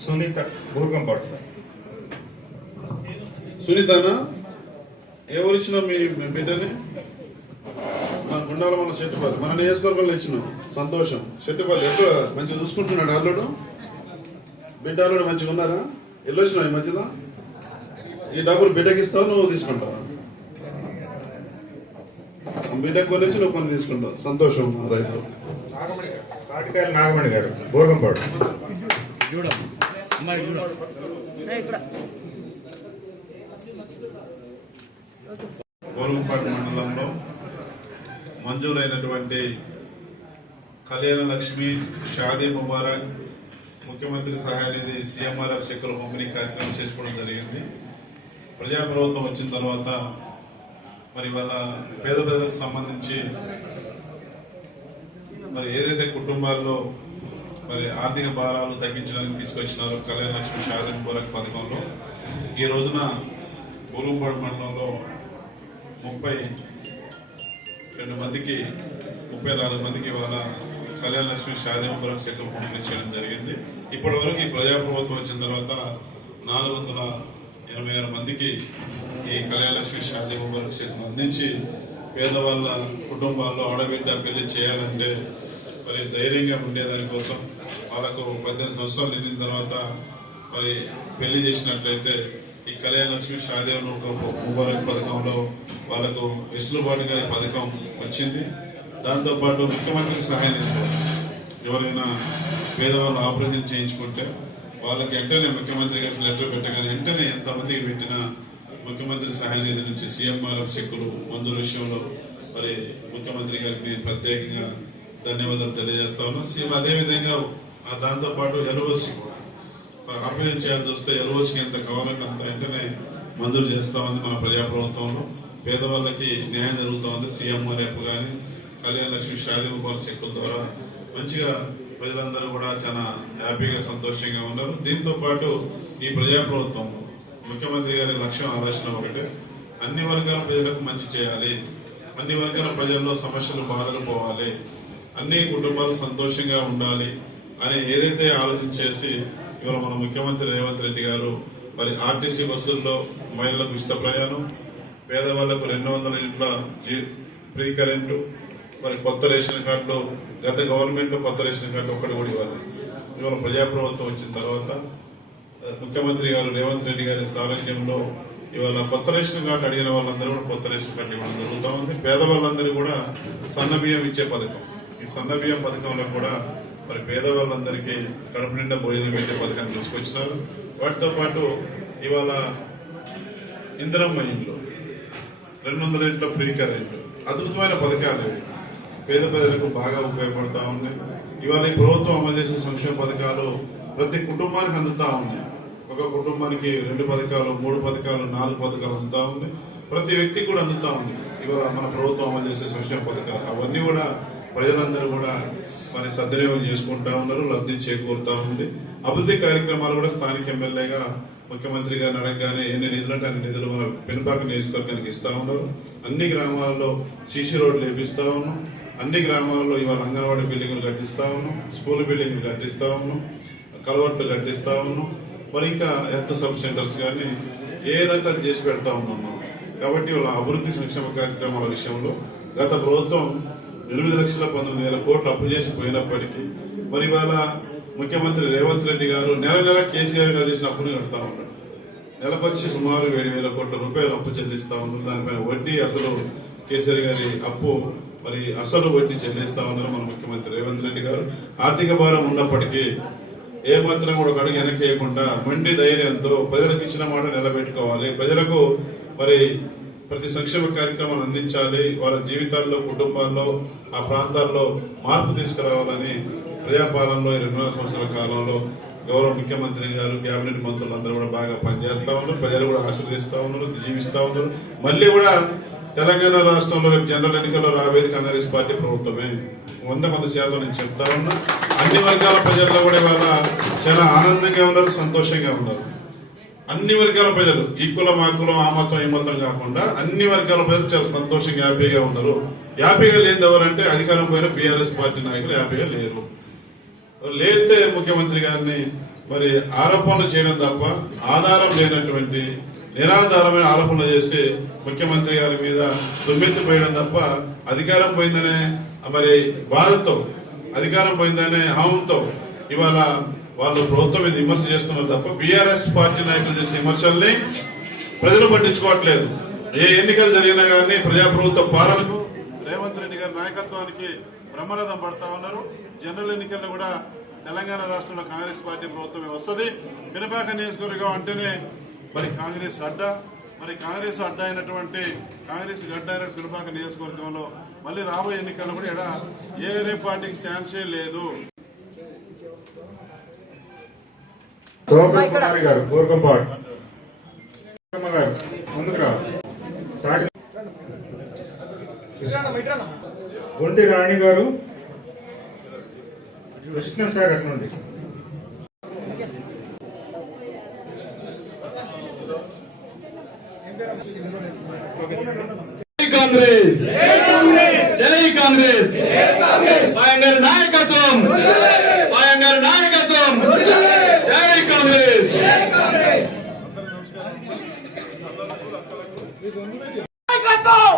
సునీత బూర్గంపాడు. సునీతనా ఎవరు ఇచ్చినావు మీ బిడ్డని? మన గుండాల మన చెట్టుపల్లి మన నియోజకవర్గంలో ఇచ్చినావు. సంతోషం. చెట్టుపల్లి ఎక్కడ మంచిగా చూసుకుంటున్నాడు అల్లుడు? బిడ్డ అల్లుడు మంచిగా ఉన్నారా? వెళ్ళొచ్చినావు ఈ మధ్యలో? ఈ డబ్బులు బిడ్డకి ఇస్తావు, నువ్వు తీసుకుంటావు. బిడ్డకు కొనేసి నువ్వు కొన్ని తీసుకుంటావు. సంతోషం. రైతు నాగమణి గారు బోర్గంపాడు. బోర్గంపాడు మండలంలో మంజూరైనటువంటి కళ్యాణ లక్ష్మి, షాదీ ముబారక్, ముఖ్యమంత్రి సహాయ నిధి, సీఎంఆర్ఎఫ్ చెక్కుల పంపిణీ కార్యక్రమం చేసుకోవడం జరిగింది. ప్రజాప్రభుత్వం వచ్చిన తర్వాత మరి వాళ్ళ పేద ప్రజలకు సంబంధించి మరి ఏదైతే కుటుంబాల్లో మరి ఆర్థిక భారాలు తగ్గించడానికి తీసుకొచ్చినారో కళ్యాణ లక్ష్మి, షాదీ ముబారక్ పథకంలో ఈ రోజున బోర్గంపాడు మండలంలో 32 మందికి 34 మందికి ఇవాళ కళ్యాణ లక్ష్మి, షాదీ ముబారక్ చెక్కులు పంపిణీ చేయడం జరిగింది. ఇప్పటి వరకు ఈ ప్రజాప్రభుత్వం వచ్చిన తర్వాత 486 మందికి ఈ కళ్యాణ లక్ష్మి, షాదీ ముబారక్ చెక్కులు అందించి పేదవాళ్ళ కుటుంబాల్లో ఆడబిడ్డ పెళ్లి చేయాలంటే మరి ధైర్యంగా ఉండేదానికోసం వాళ్ళకు 18 సంవత్సరాలు నిండిన తర్వాత మరి పెళ్లి చేసినట్లయితే ఈ కళ్యాణ లక్ష్మి, షాదీ ముబారక్ పథకంలో వాళ్ళకు వెసులుబాటుగా ఈ పథకం వచ్చింది. దాంతోపాటు ముఖ్యమంత్రి సహాయ నిధి ఎవరైనా పేదవాళ్ళు ఆపరేషన్ చేయించుకుంటే వాళ్ళకి వెంటనే ముఖ్యమంత్రి గారికి లెటర్ పెట్టగానే వెంటనే ఎంతమందికి పెట్టినా ముఖ్యమంత్రి సహాయ నిధి నుంచి సీఎంఆర్ఎఫ్ చెక్కులు మంజూరు విషయంలో మరి ముఖ్యమంత్రి గారికి నేను ప్రత్యేకంగా ధన్యవాదాలు తెలియజేస్తా ఉన్నా. అదేవిధంగా దాంతోపాటు ఎల్ఓసి అప్లై చేయాల్సి వస్తే ఎల్ఓసికి ఎంత కావాలంటే అంత వెంటనే మంజూరు చేస్తా ఉంది మన ప్రజాప్రభుత్వంలో. పేదవాళ్ళకి న్యాయం జరుగుతూ ఉంది. సీఎంఆర్ఎఫ్ కానీ కళ్యాణ లక్ష్మి, షాదీ ముబారక్ చెక్కుల ద్వారా మంచిగా ప్రజలందరూ కూడా చాలా హ్యాపీగా సంతోషంగా ఉన్నారు. దీంతో పాటు ఈ ప్రజాప్రభుత్వం ముఖ్యమంత్రి గారి లక్ష్యం, ఆలోచన ఒకటే, అన్ని వర్గాల ప్రజలకు మంచి చేయాలి, అన్ని వర్గాల ప్రజల్లో సమస్యలు, బాధలు పోవాలి, అన్ని కుటుంబాలు సంతోషంగా ఉండాలి అని ఏదైతే ఆలోచన చేసి ఇవాళ మన ముఖ్యమంత్రి రేవంత్ రెడ్డి గారు మరి ఆర్టీసీ బస్సుల్లో మహిళలకు ఉచిత ప్రయాణం, పేదవాళ్లకు 200 యూనిట్ల ఫ్రీ కరెంటు, మరి కొత్త రేషన్ కార్డులో గత గవర్నమెంట్ లో కొత్త రేషన్ కార్డు ఒక్కటి కూడా ఇవ్వాలి. ఇవాళ ప్రజాప్రభుత్వం వచ్చిన తర్వాత ముఖ్యమంత్రి గారు రేవంత్ రెడ్డి గారి సారథ్యంలో ఇవాళ కొత్త రేషన్ కార్డు అడిగిన వాళ్ళందరూ కూడా కొత్త రేషన్ కార్డు ఇవ్వడం జరుగుతూ ఉంది. పేదవాళ్ళందరూ కూడా సన్న బియ్యం ఇచ్చే పథకం, ఈ సన్న బియ్యం పథకంలో కూడా మరి పేదవాళ్ళందరికీ కడుపు నిండా భోజనం పెట్టే పథకాన్ని తీసుకొచ్చినారు. వాటితో పాటు ఇవాళ ఇందిరమ్మ ఇండ్లు, 200 యూనిట్ల ఫ్రీ కరెంటు, అద్భుతమైన పథకాలు పేద ప్రజలకు బాగా ఉపయోగపడతా ఉన్నాయి. ఇవాళ ఈ ప్రభుత్వం అమలు చేసే సంక్షేమ పథకాలు ప్రతి కుటుంబానికి అందుతా ఉన్నాయి. ఒక కుటుంబానికి 2 పథకాలు, 3 పథకాలు, 4 పథకాలు అందుతా ఉన్నాయి. ప్రతి వ్యక్తికి కూడా అందుతా ఉంది ఇవాళ మన ప్రభుత్వం అమలు చేసే సంక్షేమ పథకాలు. అవన్నీ కూడా ప్రజలందరూ కూడా మరి సద్వినియోగం చేసుకుంటా ఉన్నారు, లబ్ధి చేకూరుతా ఉంది. అభివృద్ధి కార్యక్రమాలు కూడా స్థానిక ఎమ్మెల్యేగా ముఖ్యమంత్రి గారిని అడగగానే ఎన్ని నిధులంటే అన్ని నిధులు మన పెనుపాక నియోజకవర్గానికి ఇస్తా ఉన్నారు. అన్ని గ్రామాలలో సీసీ రోడ్లు వేపిస్తా ఉన్నాం. అన్ని గ్రామాలలో ఇవాళ అంగన్వాడీ బిల్డింగ్లు కట్టిస్తా ఉన్నాం, స్కూల్ బిల్డింగ్లు కట్టిస్తా ఉన్నాం, కలవర్ట్లు కట్టిస్తా ఉన్నాం. మరి ఇంకా హెల్త్ సబ్ సెంటర్స్ కానీ ఏదంటే అది చేసి పెడతా ఉన్నాం. కాబట్టి వాళ్ళ అభివృద్ధి సంక్షేమ కార్యక్రమాల విషయంలో గత ప్రభుత్వం 8,19,000 కోట్లు అప్పు చేసి పోయినప్పటికీ మరి ఇవాళ ముఖ్యమంత్రి రేవంత్ రెడ్డి గారు నెల కేసీఆర్ గారు చేసిన అప్పుని కడతా ఉన్నాడు. నెలకొచ్చి సుమారు 7,000 కోట్ల రూపాయలు అప్పు చెల్లిస్తా ఉన్నారు. దానిపైన వడ్డీ, అసలు కేసీఆర్ గారి అప్పు మరి అసలు వడ్డీ చెల్లిస్తా ఉన్నారు మన ముఖ్యమంత్రి రేవంత్ రెడ్డి గారు. ఆర్థిక భారం ఉన్నప్పటికీ ఏమాత్రం కూడా ఒక అడుగు వెనకేయకుండా మొండి ధైర్యంతో ప్రజలకు ఇచ్చిన మాట నిలబెట్టుకోవాలి, ప్రజలకు మరి ప్రతి సంక్షేమ కార్యక్రమాలు అందించాలి, వాళ్ళ జీవితాల్లో, కుటుంబాల్లో, ఆ ప్రాంతాల్లో మార్పు తీసుకురావాలని ప్రజాపాలనలో 2 సంవత్సరాల కాలంలో గౌరవ ముఖ్యమంత్రి గారు, కేబినెట్ మంత్రులు అందరూ కూడా బాగా పనిచేస్తా ఉన్నారు. ప్రజలు కూడా ఆశీర్వదిస్తా ఉన్నారు, జీవిస్తా ఉన్నారు. మళ్ళీ కూడా తెలంగాణ రాష్ట్రంలో రేపు జనరల్ ఎన్నికల్లో రాబోయేది కాంగ్రెస్ పార్టీ ప్రభుత్వమే. 100% నేను చెప్తా ఉన్నా. అన్ని వర్గాల ప్రజల్లో కూడా ఇవాళ చాలా ఆనందంగా ఉన్నారు, సంతోషంగా ఉన్నారు. అన్ని వర్గాల ప్రజలు ఈ కులం ఆ కులం ఆ మతం ఈ మతం కాకుండా అన్ని వర్గాల ప్రజలు చాలా సంతోషంగా హ్యాపీగా ఉన్నారు. హ్యాపీగా లేని ఎవరంటే అధికారం పోయిన బీఆర్ఎస్ పార్టీ నాయకులు హ్యాపీగా లేరు. లేతే ముఖ్యమంత్రి గారిని మరి ఆరోపణలు చేయడం తప్ప ఆధారం లేనటువంటి నిరాధారమైన ఆరోపణలు చేసి ముఖ్యమంత్రి గారి మీద దుమ్మెత్తిపోయడం తప్ప అధికారం పోయిందనే మరి బాధతో అధికారం పోయిందనే హామంతో ఇవాళ వాళ్ళు ప్రభుత్వం మీద విమర్శ చేస్తున్నారు తప్ప బీఆర్ఎస్ పార్టీ నాయకులు చేసే విమర్శల్ని ప్రజలు పట్టించుకోవట్లేదు. ఏ ఎన్నికలు జరిగినా కానీ ప్రజాప్రభుత్వ పాలనకు రేవంత్ రెడ్డి గారి నాయకత్వానికి బ్రహ్మరథం పడతా ఉన్నారు. జనరల్ ఎన్నికల్లో కూడా తెలంగాణ రాష్ట్రంలో కాంగ్రెస్ పార్టీ ప్రభుత్వమే వస్తుంది. పినపాక నియోజకవర్గం అంటేనే మరి కాంగ్రెస్ అడ్డా, మరి కాంగ్రెస్ అడ్డా అయినటువంటి కాంగ్రెస్ గడ్డ అయిన పినపాక నియోజకవర్గంలో మళ్ళీ రాబోయే ఎన్నికల్లో కూడా ఏ వేరే పార్టీకి ఛాన్సే లేదు. గారు గోర్కంపాడు గారు ముందుకు రా. గుంటి రాణి గారు కృష్ణసాగర్ నుండి. కాంగ్రెస్ జై కాంగ్రెస్ స్వయంగారి నాయకత్వం స్వయంగారి నాయకత్వం జై కాంగ్రెస్ నాయకత్వం